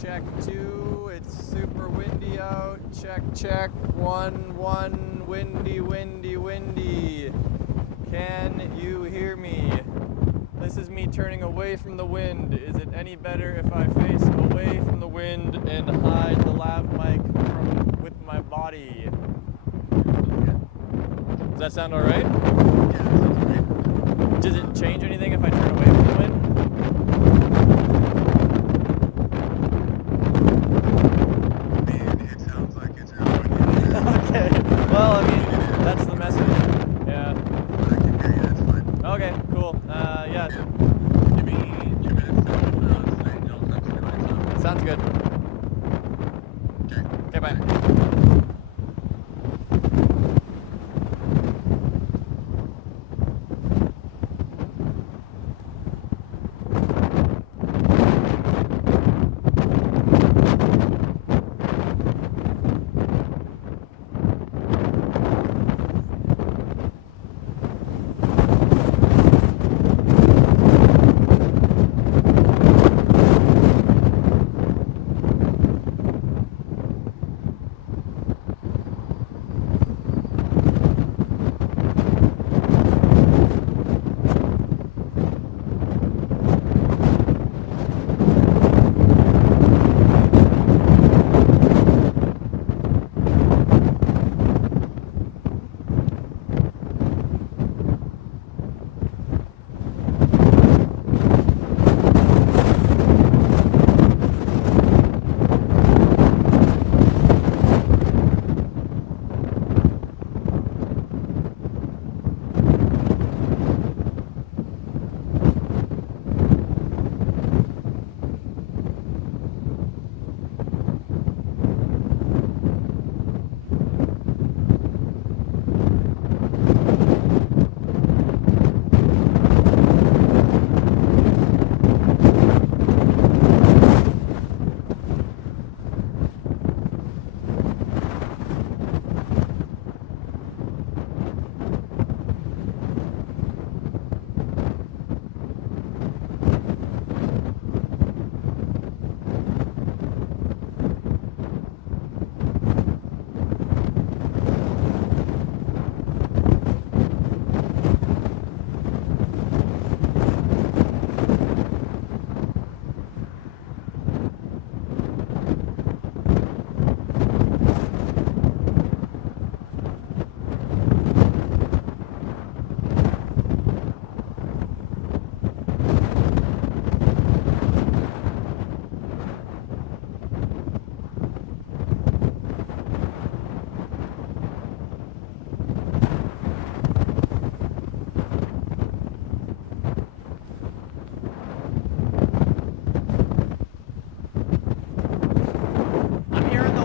check 2. It's super windy out. Check 1 1. Windy. Can you hear me? This is me turning away from the wind. Is it any better if I face away from the wind and hide the lav mic with my body? Does that sound alright? Yeah. Does it change anything if I turn away from the wind? It sounds like it's really Okay. Well, I mean, that's the message. Yeah. I can hear you, that's fine. Okay, cool. Yeah. Give me 2 minutes to say no, that's good. Sounds good. Okay, bye.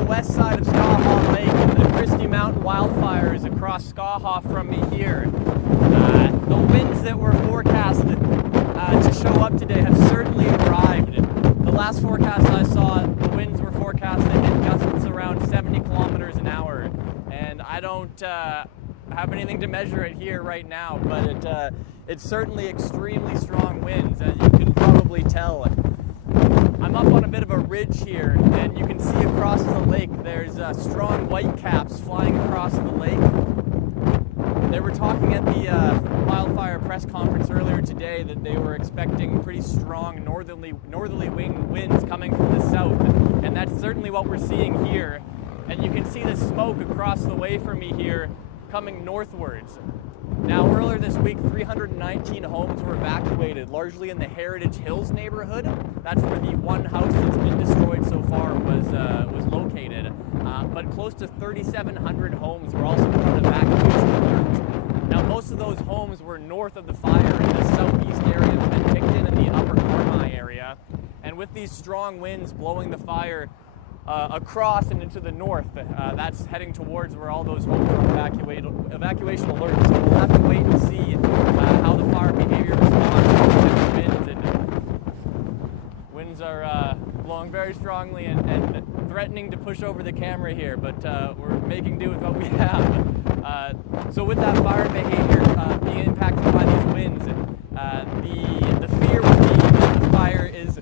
West side of Skaha Lake, and the Christie Mountain wildfires across Skaha from me here. The winds that were forecasted to show up today have certainly arrived. The last forecast I saw, the winds were forecasted in gusts around 70 kilometers an hour, and I don't have anything to measure it here right now, but it's certainly extremely strong winds, as you can probably tell. I'm up on a bit of a ridge here, and you can see across the lake there's strong whitecaps flying across the lake. They were talking at the wildfire press conference earlier today that they were expecting pretty strong northerly winds coming from the south, and that's certainly what we're seeing here. And you can see the smoke across the way from me here coming northwards. Now, earlier this week, 319 homes were evacuated, largely in the Heritage Hills neighborhood. That's where the one house that's been destroyed so far was located. But close to 3,700 homes were also put on evacuation alert. Now, most of those homes were north of the fire in the southeast area of Penticton and the upper Carmi area. And with these strong winds blowing the fire across and into the north, that's heading towards where all those homes are on evacuation alert. So we'll have to wait and see how the fire behavior responds to the winds. And winds are blowing very strongly and threatening to push over the camera here, but we're making do with what we have. So with that fire behavior being impacted by these winds, the fear would be that the fire is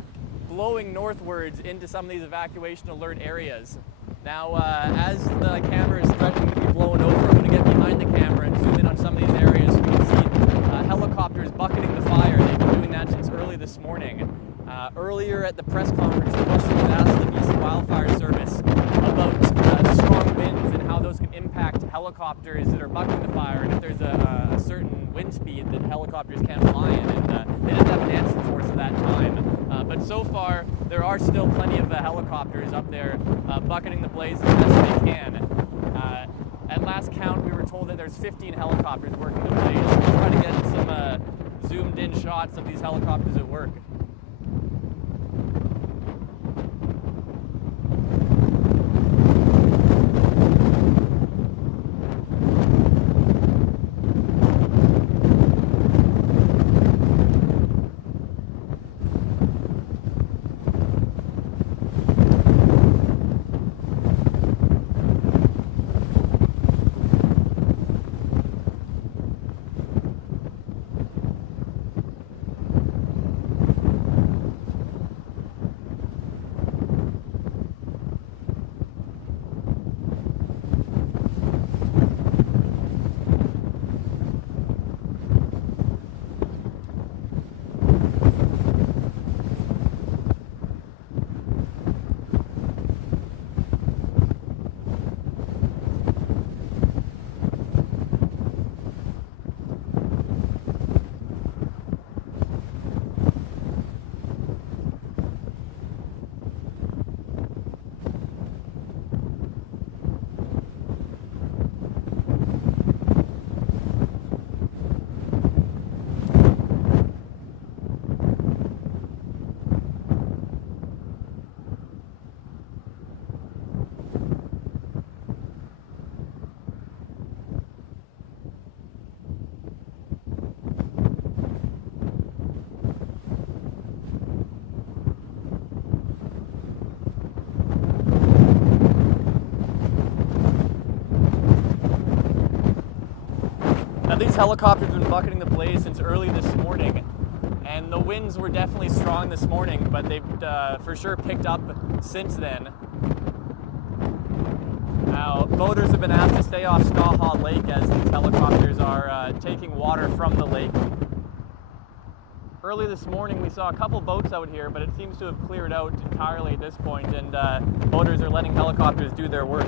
blowing northwards into some of these evacuation alert areas. Now, as the camera is threatening to be blown over, I'm going to get behind the camera and zoom in on some of these areas so we can see helicopters bucketing the fire. They've been doing that since early this morning. Earlier at the press conference, the question was asked the BC Wildfire Service about strong winds and how those can impact helicopters that are bucking the fire, and if there's a certain wind speed that helicopters can fly in, and they didn't have an answer for us at that time. But so far, there are still plenty of helicopters up there bucketing the blaze as best they can. At last count, we were told that there's 15 helicopters working the blaze. We'll try to get some zoomed-in shots of these helicopters at work. These helicopters have been bucketing the blaze since early this morning, and the winds were definitely strong this morning, but they've for sure picked up since then. Now, boaters have been asked to stay off Skaha Lake as these helicopters are taking water from the lake. Early this morning we saw a couple boats out here, but it seems to have cleared out entirely at this point, and boaters are letting helicopters do their work.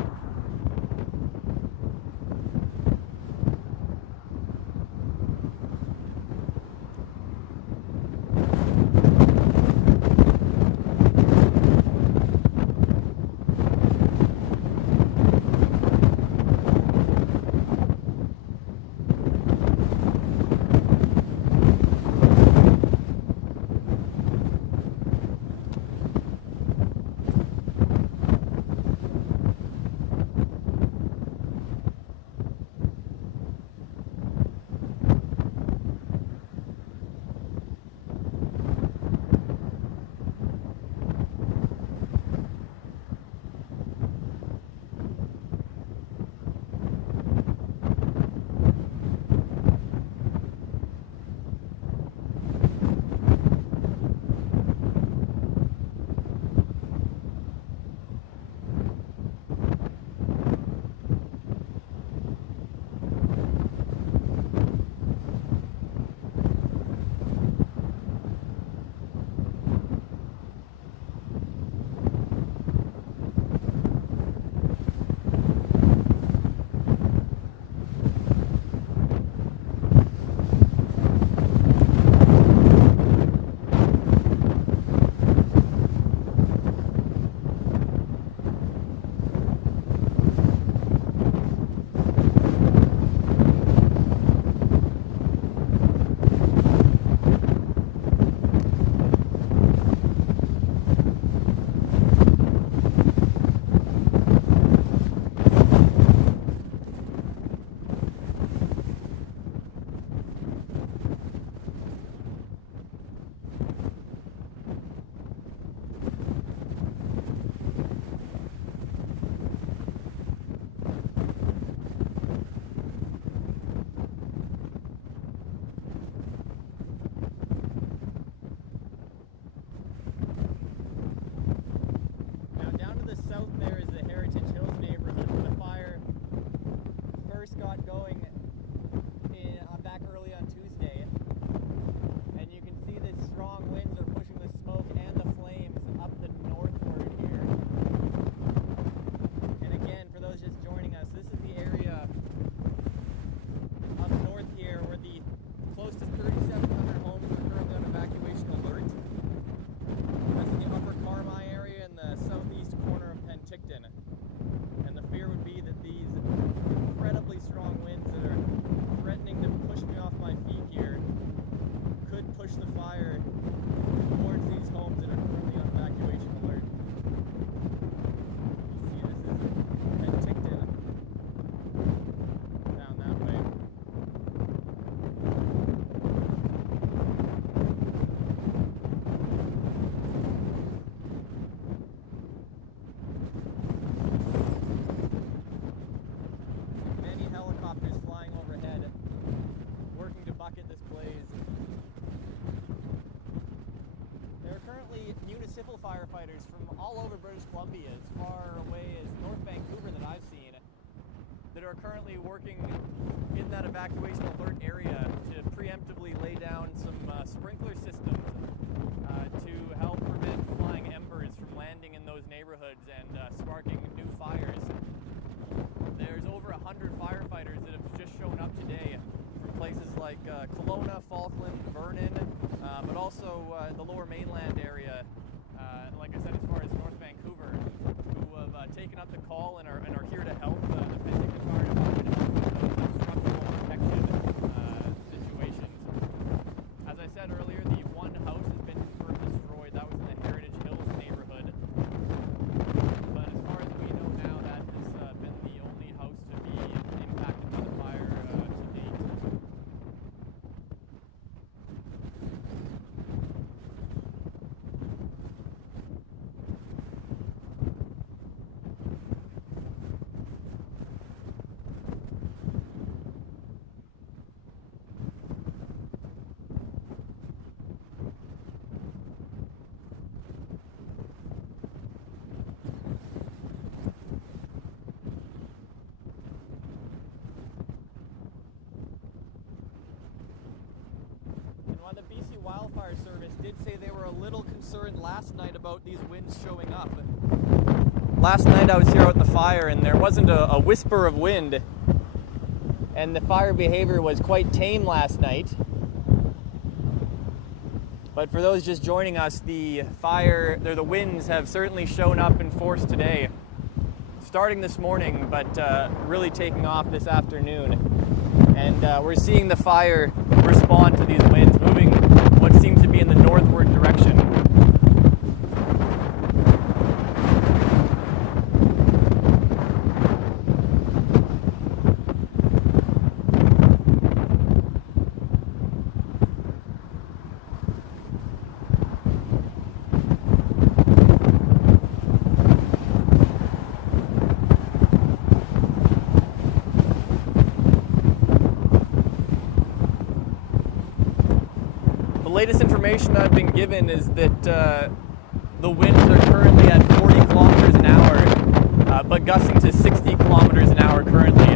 firefighters from all over British Columbia, as far away as North Vancouver that I've seen, that are currently working in that evacuation alert area to preemptively lay down some sprinkler systems to help prevent flying embers from landing in those neighborhoods and sparking new fires. There's over 100 firefighters that have just shown up today from places like Kelowna, Falkland, Vernon, but also the lower mainland area, like I said, as far as North Vancouver, who have taken up the call and are here to help the Penticton Fire Department help with the structural protection situations. As I said earlier, the one house has been confirmed destroyed. That was in the Heritage Hills neighborhood. But as far as we know now, that has been the only house to be impacted by the fire to date. The BC Wildfire Service did say they were a little concerned last night about these winds showing up. Last night I was here at the fire and there wasn't a whisper of wind, and the fire behavior was quite tame last night. But for those just joining us, the winds have certainly shown up in force today, starting this morning, but really taking off this afternoon. And we're seeing the fire respond to these winds, moving what seems to be in the northward direction. The latest information I've been given is that the winds are currently at 40 kilometers an hour, but gusting to 60 kilometers an hour currently.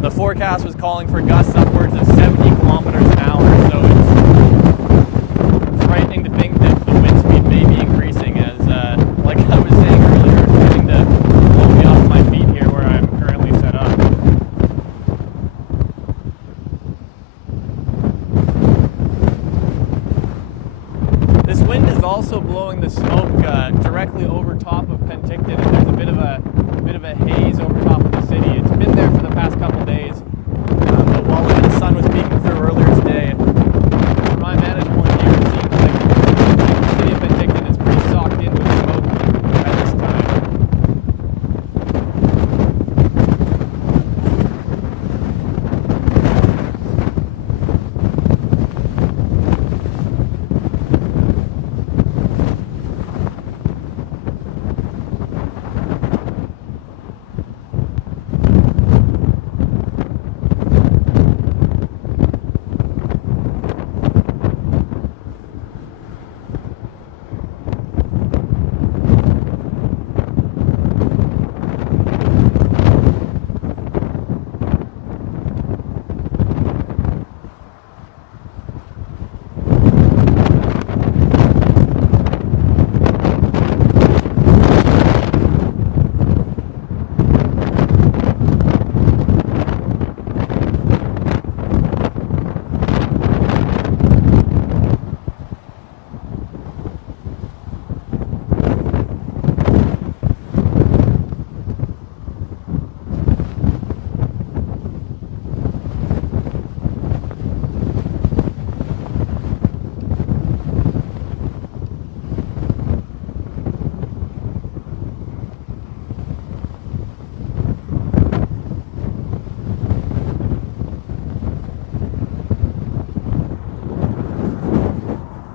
The forecast was calling for gusts upwards of 70 kilometers an hour, so it's frightening to think that the wind speed may be increasing as, like I was saying earlier, it's starting to blow me off my feet here where I'm currently set up. This wind is also blowing the smoke directly over top of Penticton, and there's a bit of a haze over top of the city. It's been there for the past couple days, but while the sun was peeking through earlier today, from my vantage point here, it seems like the city of Penticton is pretty socked in with smoke at this time.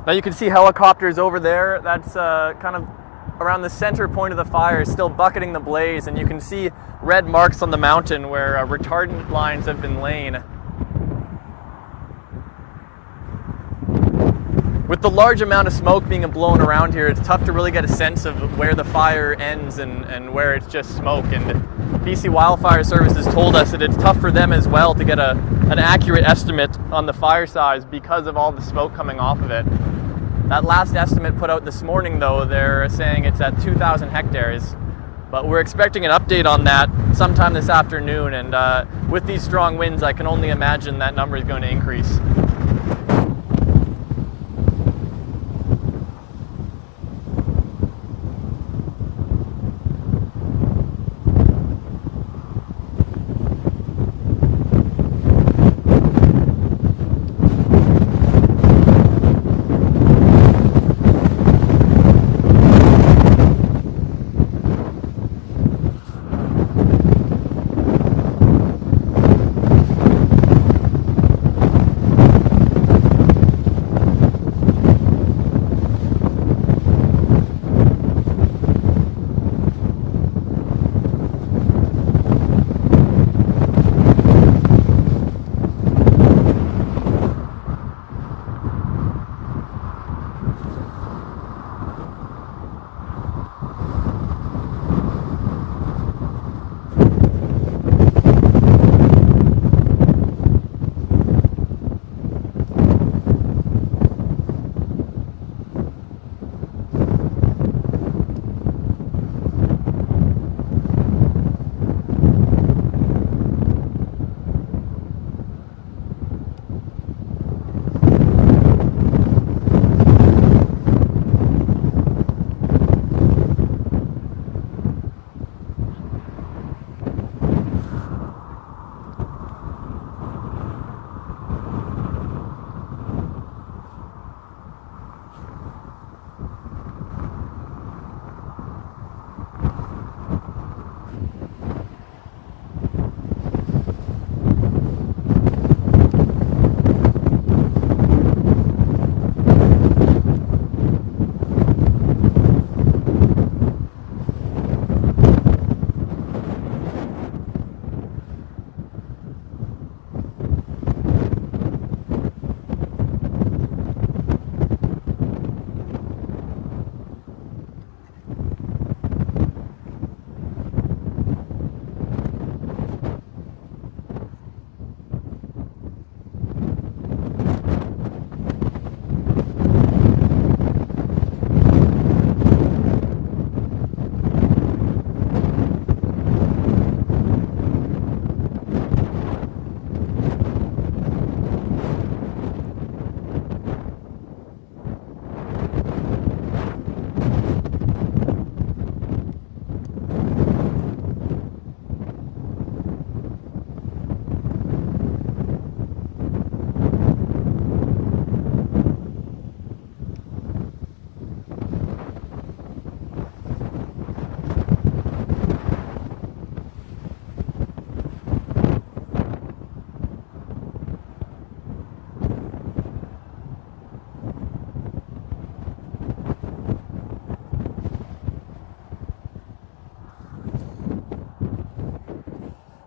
Now you can see helicopters over there. That's kind of around the center point of the fire, still bucketing the blaze, and you can see red marks on the mountain where retardant lines have been laid. With the large amount of smoke being blown around here, it's tough to really get a sense of where the fire ends and where it's just smoke. And BC Wildfire Service has told us that it's tough for them as well to get an accurate estimate on the fire size because of all the smoke coming off of it. That last estimate put out this morning, though, they're saying it's at 2,000 hectares. But we're expecting an update on that sometime this afternoon. And with these strong winds, I can only imagine that number is going to increase.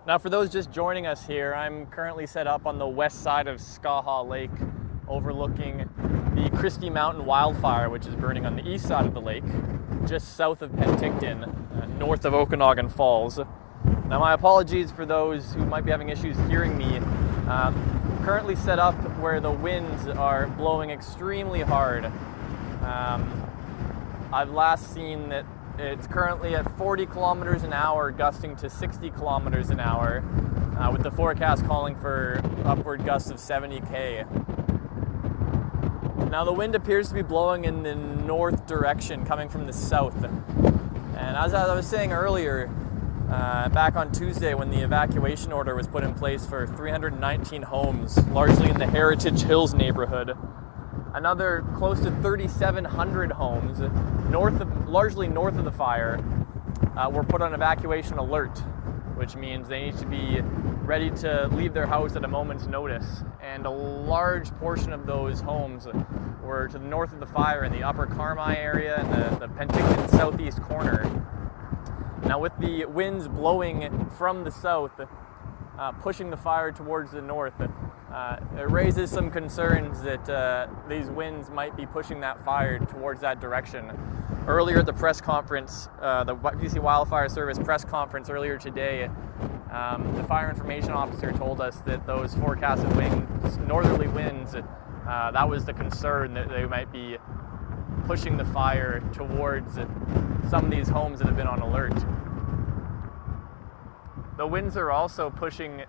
Now, for those just joining us here, I'm currently set up on the west side of Skaha Lake, overlooking the Christie Mountain wildfire, which is burning on the east side of the lake, just south of Penticton, north of Okanagan Falls. Now, my apologies for those who might be having issues hearing me. Currently set up where the winds are blowing extremely hard. I've last seen that it's currently at 40 kilometers an hour, gusting to 60 kilometers an hour, with the forecast calling for upward gusts of 70 Now, the wind appears to be blowing in the north direction, coming from the south. And as I was saying earlier, back on Tuesday when the evacuation order was put in place for 319 homes, largely in the Heritage Hills neighborhood, another close to 3,700 homes, largely north of the fire, were put on evacuation alert, which means they need to be ready to leave their house at a moment's notice. And a large portion of those homes were to the north of the fire in the Upper Carmi area and the Penticton southeast corner. Now, with the winds blowing from the south, pushing the fire towards the north, it raises some concerns that these winds might be pushing that fire towards that direction. Earlier at the press conference, the BC Wildfire Service press conference earlier today, the fire information officer told us that those forecasted winds, northerly winds, that was the concern, that they might be pushing the fire towards some of these homes that have been on alert. The winds are also pushing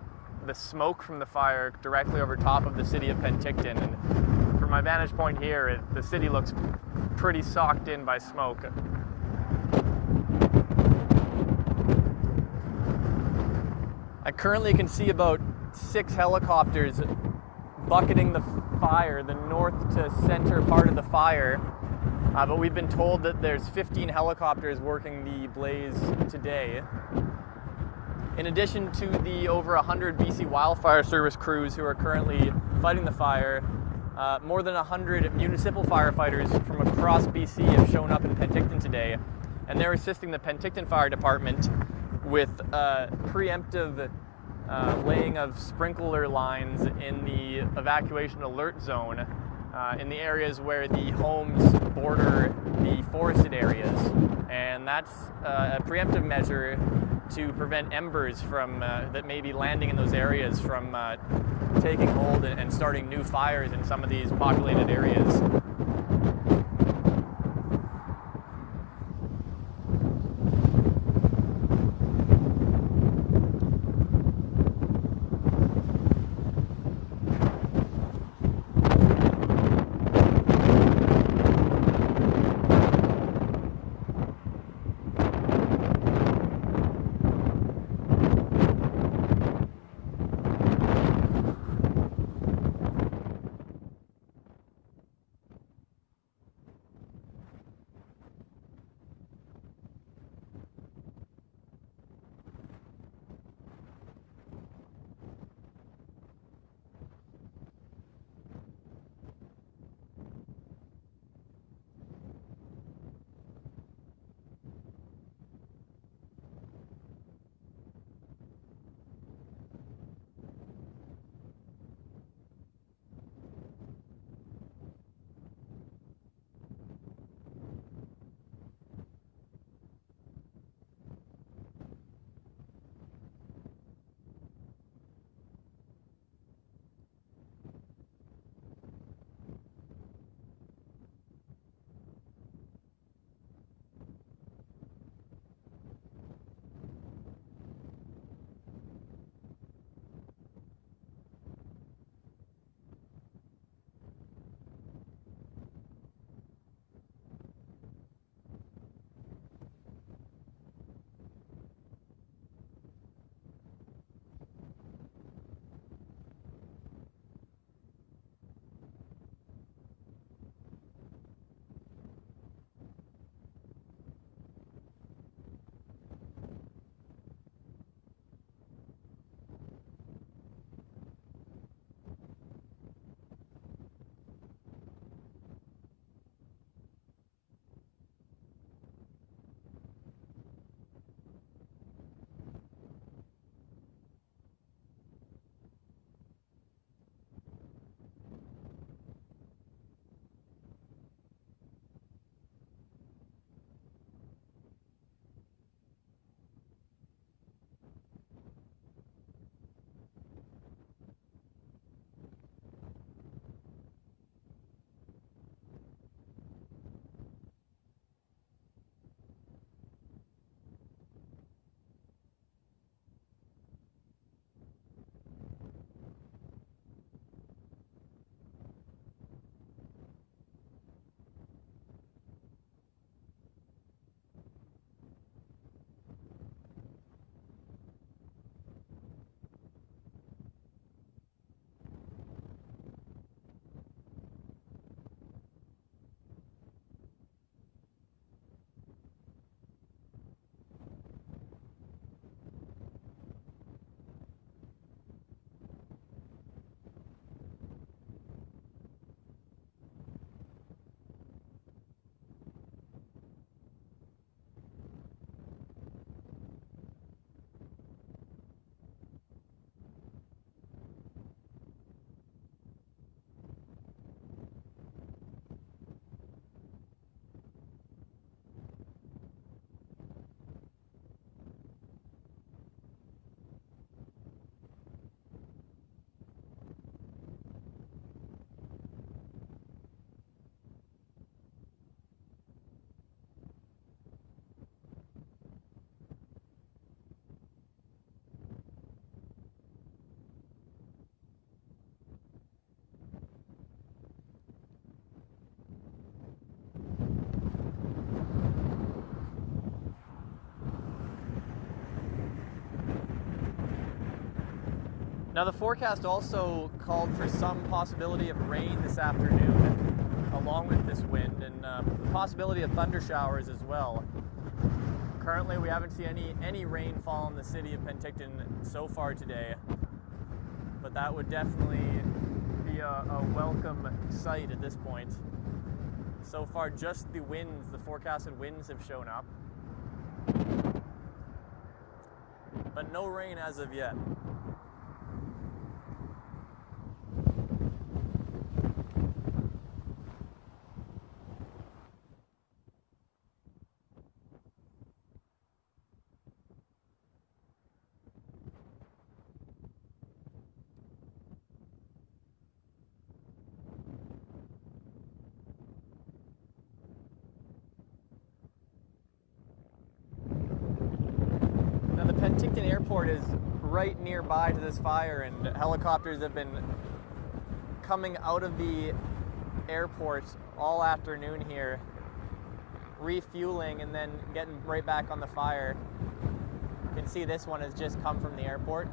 the smoke from the fire directly over top of the city of Penticton, and from my vantage point here, the city looks pretty socked in by smoke. I currently can see about 6 helicopters bucketing the fire, the north to center part of the fire, but we've been told that there's 15 helicopters working the blaze today. In addition to the over 100 BC Wildfire Service crews who are currently fighting the fire, more than 100 municipal firefighters from across BC have shown up in Penticton today, and they're assisting the Penticton Fire Department with preemptive laying of sprinkler lines in the evacuation alert zone in the areas where the homes border the forested areas. And that's a preemptive measure to prevent embers from that may be landing in those areas from taking hold and starting new fires in some of these populated areas. Now the forecast also called for some possibility of rain this afternoon, along with this wind, and the possibility of thunder showers as well. Currently, we haven't seen any rainfall in the city of Penticton so far today, but that would definitely be a welcome sight at this point. So far, just the winds, the forecasted winds have shown up, but no rain as of yet. Now the Penticton Airport is right nearby to this fire, and helicopters have been coming out of the airport all afternoon here, refueling and then getting right back on the fire. You can see this one has just come from the airport.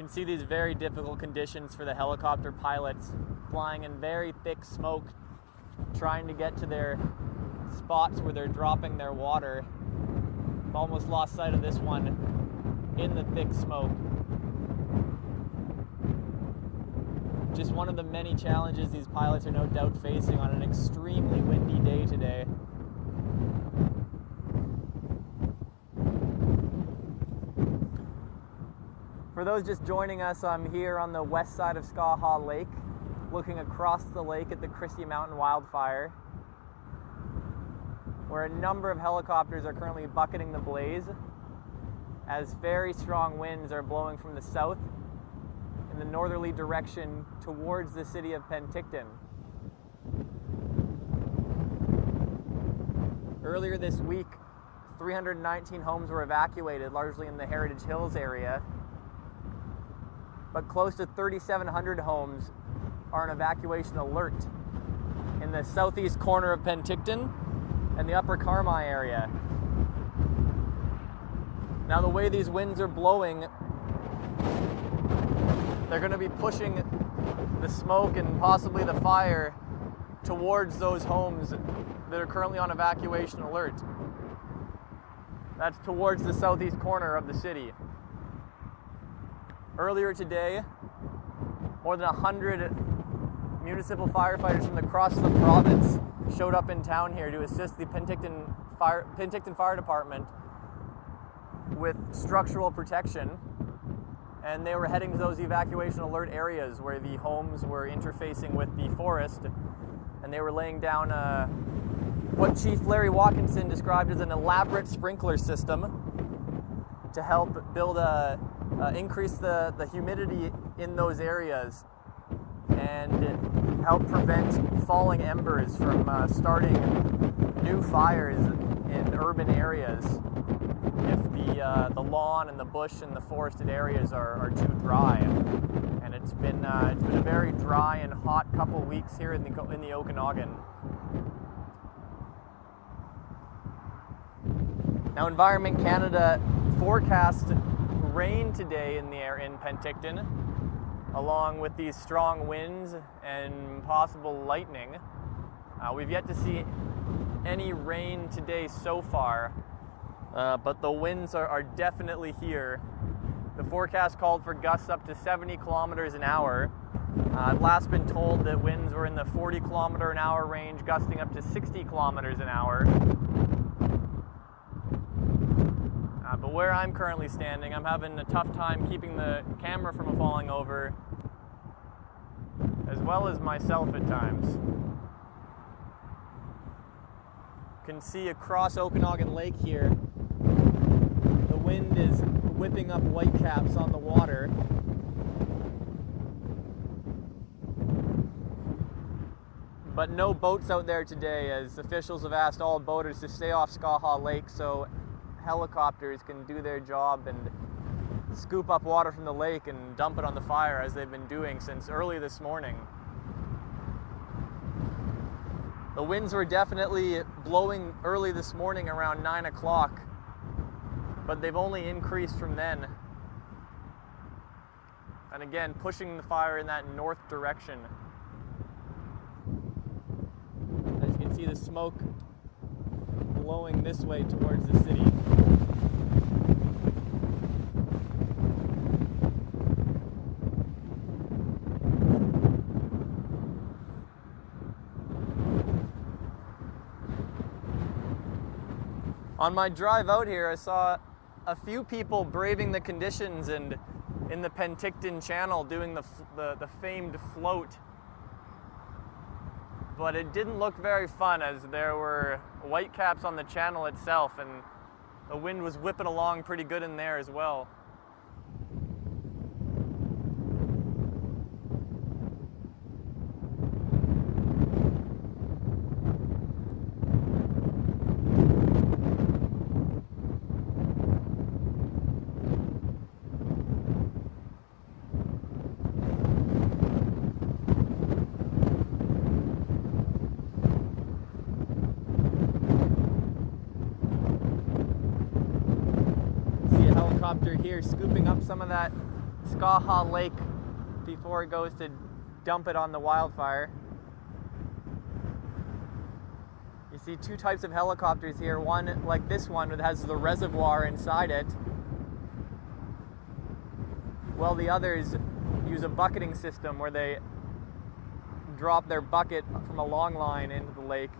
can see these very difficult conditions for the helicopter pilots, flying in very thick smoke, trying to get to their spots where they're dropping their water. I've almost lost sight of this one in the thick smoke. Just one of the many challenges these pilots are no doubt facing on an extremely windy day today. For those just joining us, I'm here on the west side of Skaha Lake, looking across the lake at the Christie Mountain wildfire, where a number of helicopters are currently bucketing the blaze as very strong winds are blowing from the south in the northerly direction towards the city of Penticton. Earlier this week, 319 homes were evacuated, largely in the Heritage Hills area, but close to 3,700 homes are on evacuation alert in the southeast corner of Penticton and the upper Carmi area. Now, the way these winds are blowing, they're going to be pushing the smoke and possibly the fire towards those homes that are currently on evacuation alert. That's towards the southeast corner of the city. Earlier today, more than 100 municipal firefighters from across the province showed up in town here to assist the Penticton Fire Department with structural protection, and they were heading to those evacuation alert areas where the homes were interfacing with the forest, and they were laying down what Chief Larry Watkinson described as an elaborate sprinkler system to help build increase the humidity in those areas and help prevent falling embers from starting new fires in urban areas if the lawn and the bush and the forested areas are too dry. And it's been a very dry and hot couple weeks here in the Okanagan. Now, Environment Canada forecast rain today in Penticton, along with these strong winds and possible lightning. We've yet to see any rain today so far, but the winds are definitely here. The forecast called for gusts up to 70 kilometers an hour. I've last been told that winds were in the 40 kilometer an hour range, gusting up to 60 kilometers an hour. But where I'm currently standing, I'm having a tough time keeping the camera from falling over, as well as myself at times. You can see across Okanagan Lake here, the wind is whipping up whitecaps on the water. But no boats out there today, as officials have asked all boaters to stay off Skaha Lake so helicopters can do their job and scoop up water from the lake and dump it on the fire, as they've been doing since early this morning. The winds were definitely blowing early this morning around 9 o'clock, but they've only increased from then. And again, pushing the fire in that north direction. As you can see, the smoke blowing this way towards the city. On my drive out here, I saw a few people braving the conditions and in the Penticton Channel doing the famed float. But it didn't look very fun, as there were whitecaps on the channel itself, and the wind was whipping along pretty good in there as well. Here scooping up some of that Skaha Lake before it goes to dump it on the wildfire. You see two types of helicopters here. One like this one that has the reservoir inside it, while the others use a bucketing system where they drop their bucket from a long line into the lake.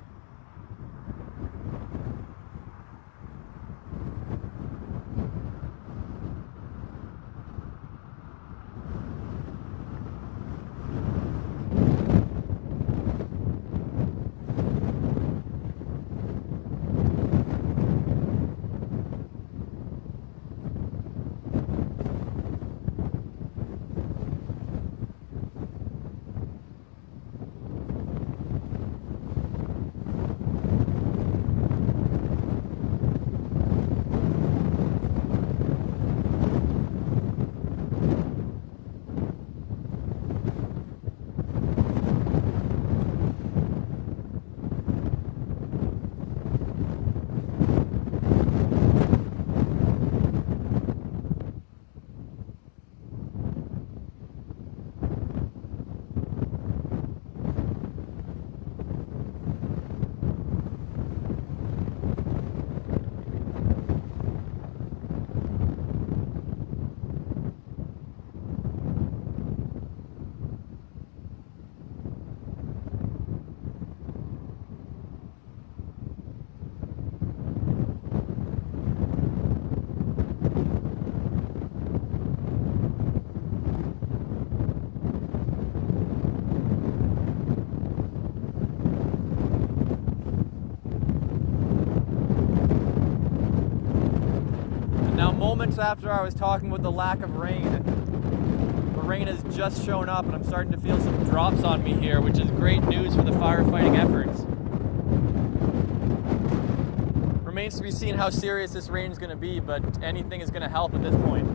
Moments after I was talking about the lack of rain, the rain has just shown up and I'm starting to feel some drops on me here, which is great news for the firefighting efforts. Remains to be seen how serious this rain is going to be, but anything is going to help at this point.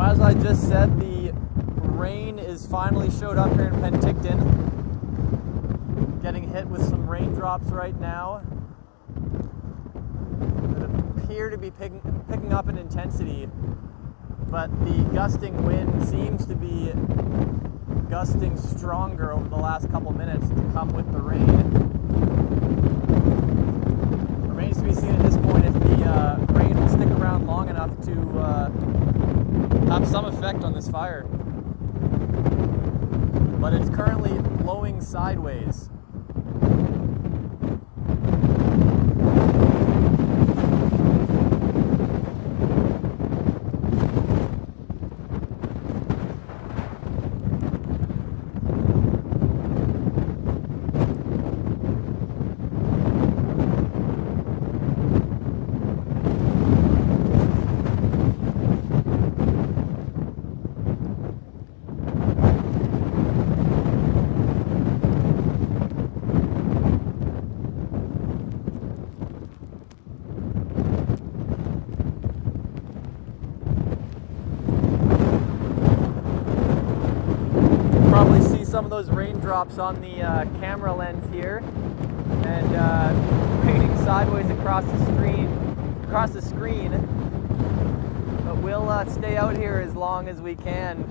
As I just said, the rain is finally showed up here in Penticton. Getting hit with some raindrops right now that appear to be picking up in intensity, but the gusting wind seems to be gusting stronger over the last couple minutes to come with the rain. Remains to be seen at this point if the rain will stick around long enough to have some effect on this fire. But it's currently blowing sideways. Probably see some of those raindrops on the camera lens here, and raining sideways across the screen. But we'll stay out here as long as we can.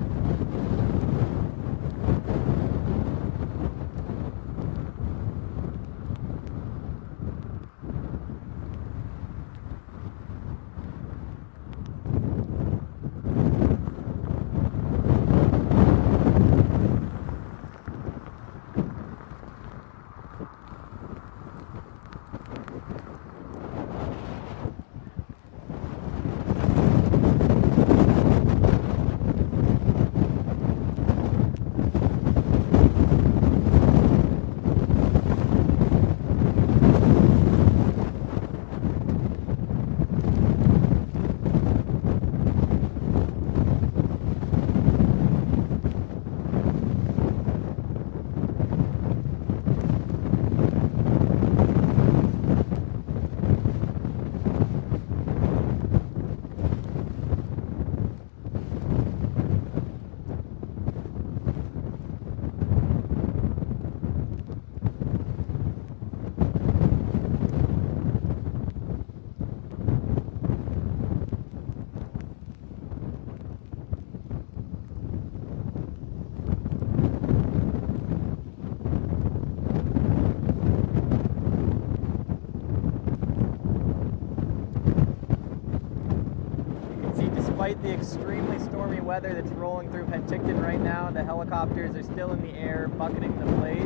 Despite the extremely stormy weather that's rolling through Penticton right now, the helicopters are still in the air bucketing the blaze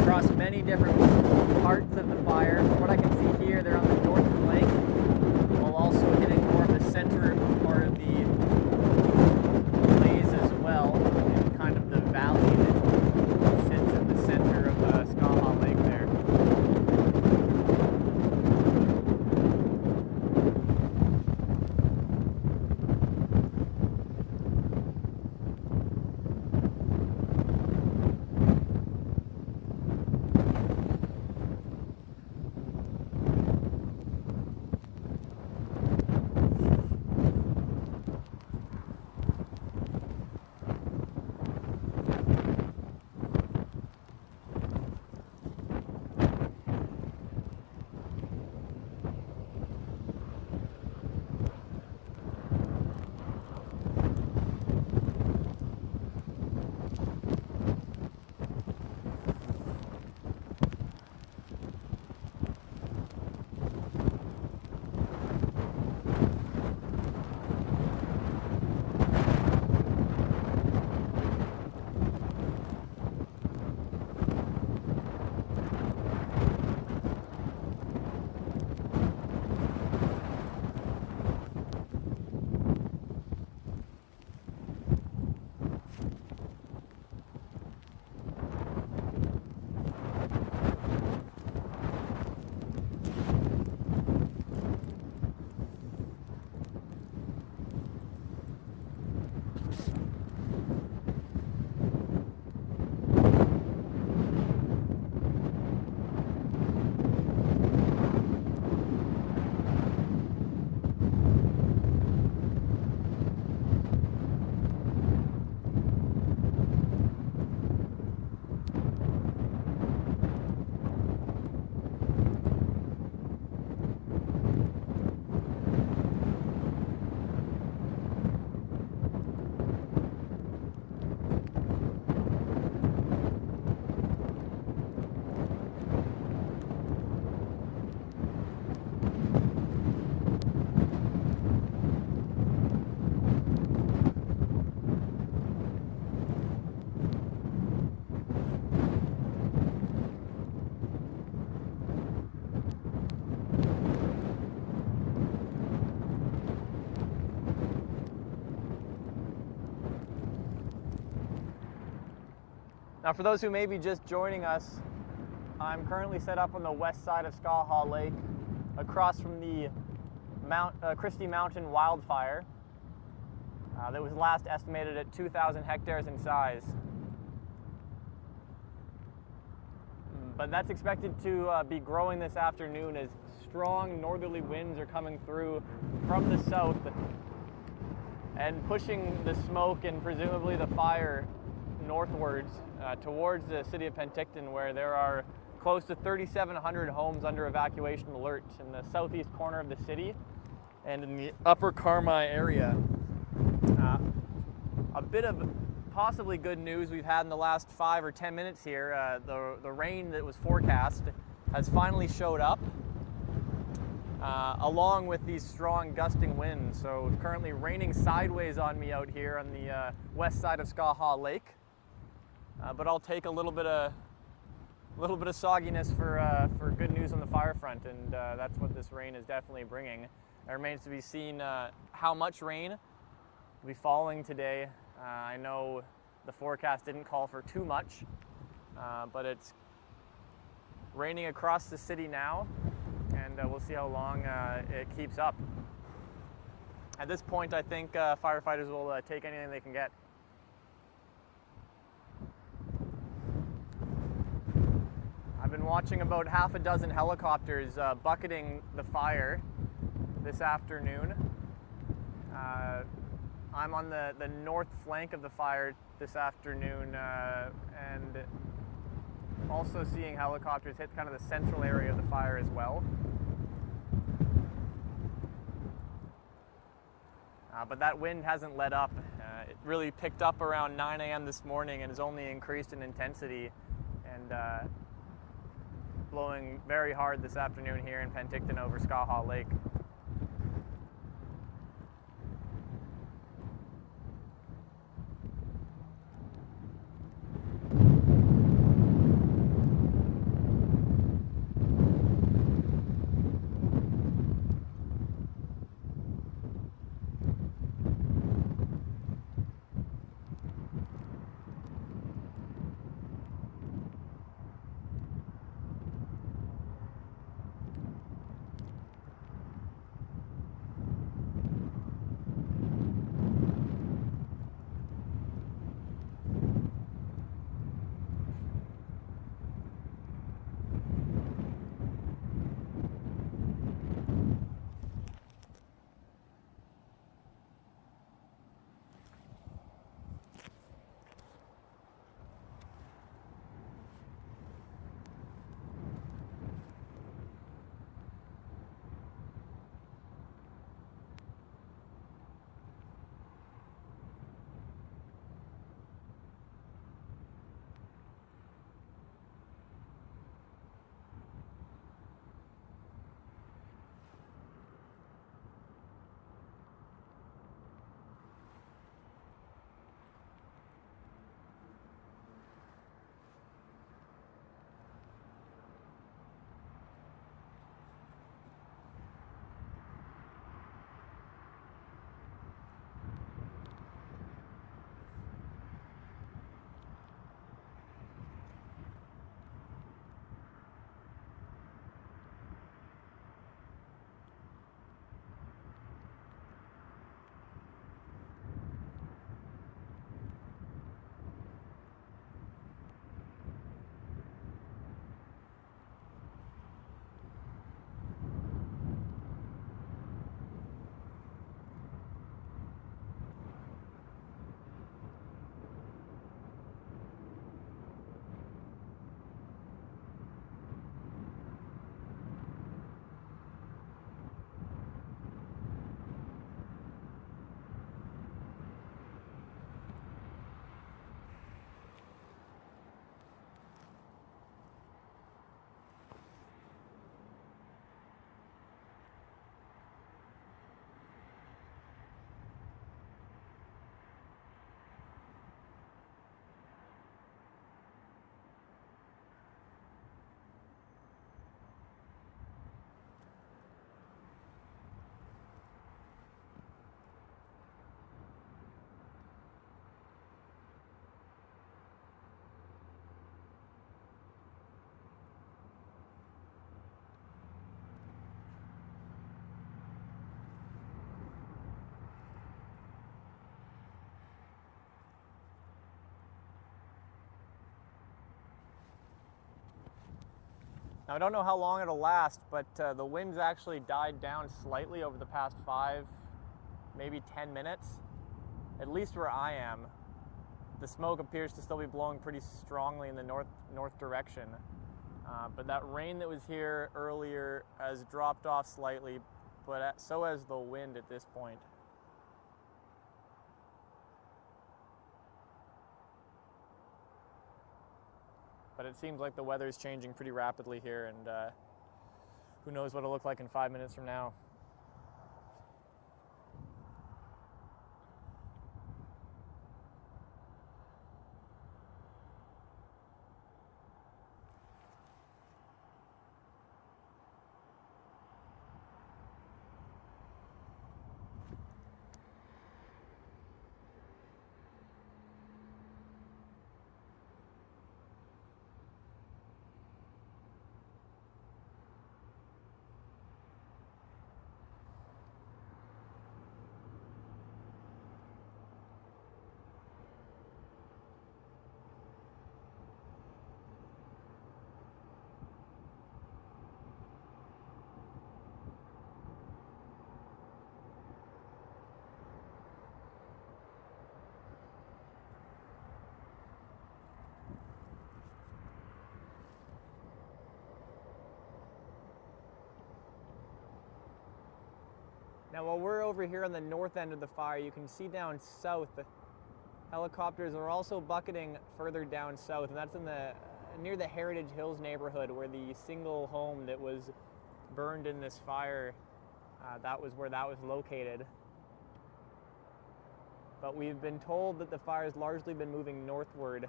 across many different parts of the fire. From what I can see here, they're on the north flank, while also hitting more of the center part of the blaze as well, in kind of the valley that sits in the center of Skaha Lake there. Now, for those who may be just joining us, I'm currently set up on the west side of Skaha Lake, across from the Christie Mountain wildfire that was last estimated at 2,000 hectares in size. But that's expected to be growing this afternoon as strong northerly winds are coming through from the south and pushing the smoke and presumably the fire northwards towards the city of Penticton, where there are close to 3,700 homes under evacuation alert in the southeast corner of the city and in the upper Carmi area. A bit of possibly good news we've had in the last 5 or 10 minutes here. The rain that was forecast has finally showed up, along with these strong gusting winds. So it's currently raining sideways on me out here on the west side of Skaha Lake. But I'll take a little bit of sogginess for good news on the Firefront, and that's what this rain is definitely bringing. It remains to be seen how much rain will be falling today. I know the forecast didn't call for too much, but it's raining across the city now, and we'll see how long it keeps up. At this point, I think firefighters will take anything they can get. I've been watching about half a dozen helicopters bucketing the fire this afternoon. I'm on the north flank of the fire this afternoon, and also seeing helicopters hit kind of the central area of the fire as well. But that wind hasn't let up. It really picked up around 9 a.m. this morning and has only increased in intensity, and blowing very hard this afternoon here in Penticton over Skaha Lake. Now I don't know how long it'll last, but the winds actually died down slightly over the past 5, maybe 10 minutes, at least where I am. The smoke appears to still be blowing pretty strongly in the north direction. But that rain that was here earlier has dropped off slightly, but so has the wind at this point. But it seems like the weather is changing pretty rapidly here, and who knows what it'll look like in 5 minutes from now. Now while we're over here on the north end of the fire, you can see down south, helicopters are also bucketing further down south, and that's in near the Heritage Hills neighborhood, where the single home that was burned in this fire, that was where that was located. But we've been told that the fire has largely been moving northward,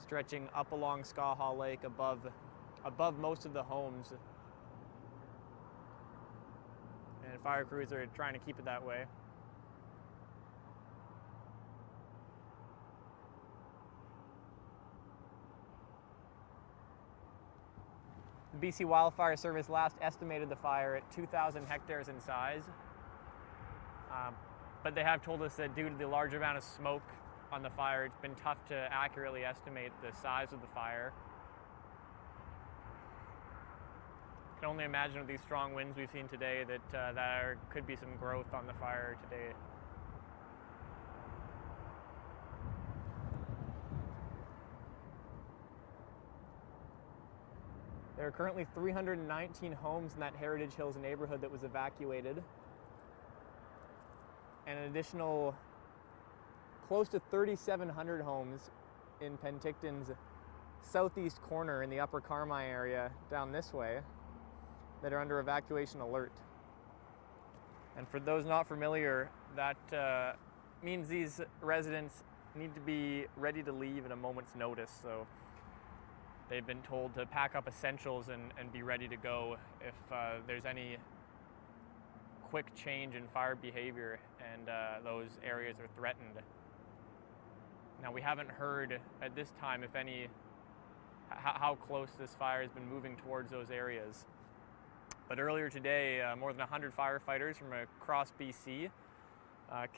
stretching up along Skaha Lake above most of the homes. And fire crews are trying to keep it that way. The BC Wildfire Service last estimated the fire at 2,000 hectares in size. But they have told us that due to the large amount of smoke on the fire, it's been tough to accurately estimate the size of the fire. I can only imagine with these strong winds we've seen today that there could be some growth on the fire today. There are currently 319 homes in that Heritage Hills neighborhood that was evacuated, and an additional close to 3,700 homes in Penticton's southeast corner in the Upper Carmi area down this way that are under evacuation alert. And for those not familiar, that means these residents need to be ready to leave at a moment's notice. So they've been told to pack up essentials and be ready to go if there's any quick change in fire behavior and those areas are threatened. Now, we haven't heard at this time how close this fire has been moving towards those areas. But earlier today, more than 100 firefighters from across BC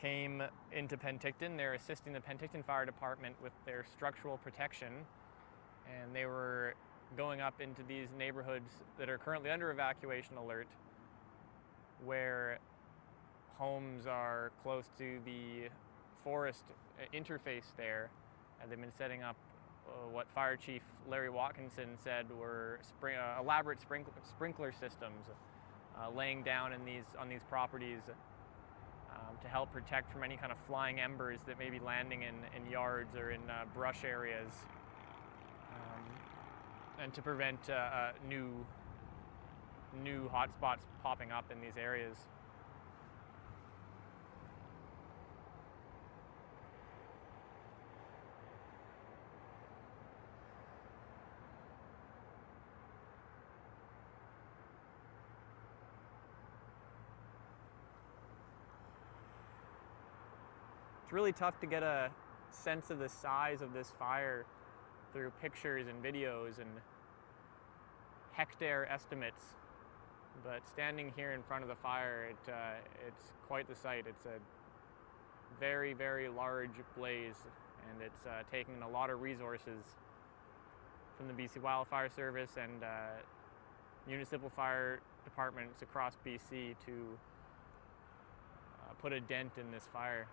came into Penticton. They're assisting the Penticton Fire Department with their structural protection, and they were going up into these neighborhoods that are currently under evacuation alert, where homes are close to the forest interface there, and they've been setting up what Fire Chief Larry Watkinson said were elaborate sprinkler systems laying down on these properties to help protect from any kind of flying embers that may be landing in yards or in brush areas, and to prevent new hotspots popping up in these areas. It's really tough to get a sense of the size of this fire through pictures and videos and hectare estimates. But standing here in front of the fire, it's quite the sight. It's a very, very large blaze, and it's taking a lot of resources from the BC Wildfire Service and municipal fire departments across BC to put a dent in this fire.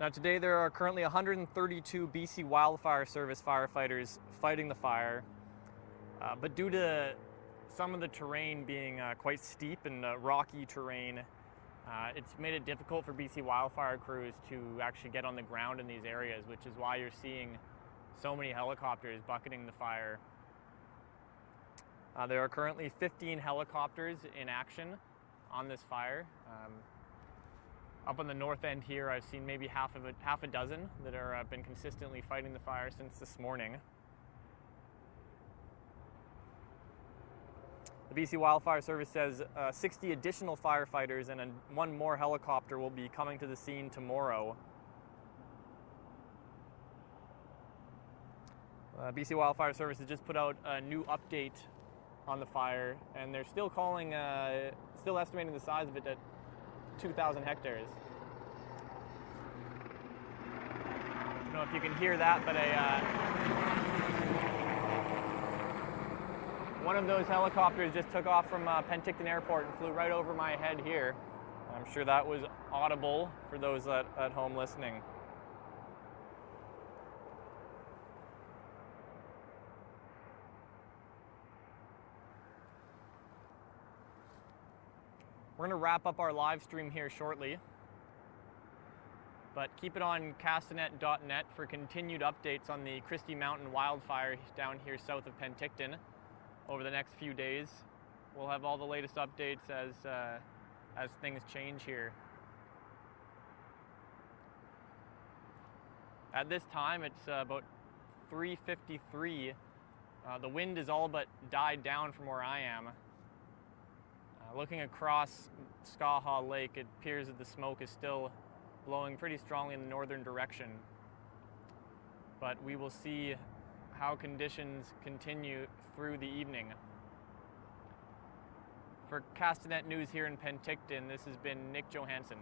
Now today there are currently 132 BC Wildfire Service firefighters fighting the fire, but due to some of the terrain being quite steep and rocky terrain, it's made it difficult for BC wildfire crews to actually get on the ground in these areas, which is why you're seeing so many helicopters bucketing the fire. There are currently 15 helicopters in action on this fire. Up on the north end here, I've seen maybe half a dozen that are been consistently fighting the fire since this morning. The BC Wildfire Service says 60 additional firefighters and one more helicopter will be coming to the scene tomorrow. BC Wildfire Service has just put out a new update on the fire, and they're still still estimating the size of it at 2,000 hectares. I don't know if you can hear that, but one of those helicopters just took off from Penticton Airport and flew right over my head here. I'm sure that was audible for those at home listening. We're going to wrap up our live stream here shortly, but keep it on castanet.net for continued updates on the Christie Mountain wildfire down here south of Penticton over the next few days. We'll have all the latest updates as things change here. At this time, it's about 3:53. The wind is all but died down from where I am. Looking across Skaha Lake, it appears that the smoke is still blowing pretty strongly in the northern direction. But we will see how conditions continue through the evening. For Castanet News here in Penticton, this has been Nick Johansson.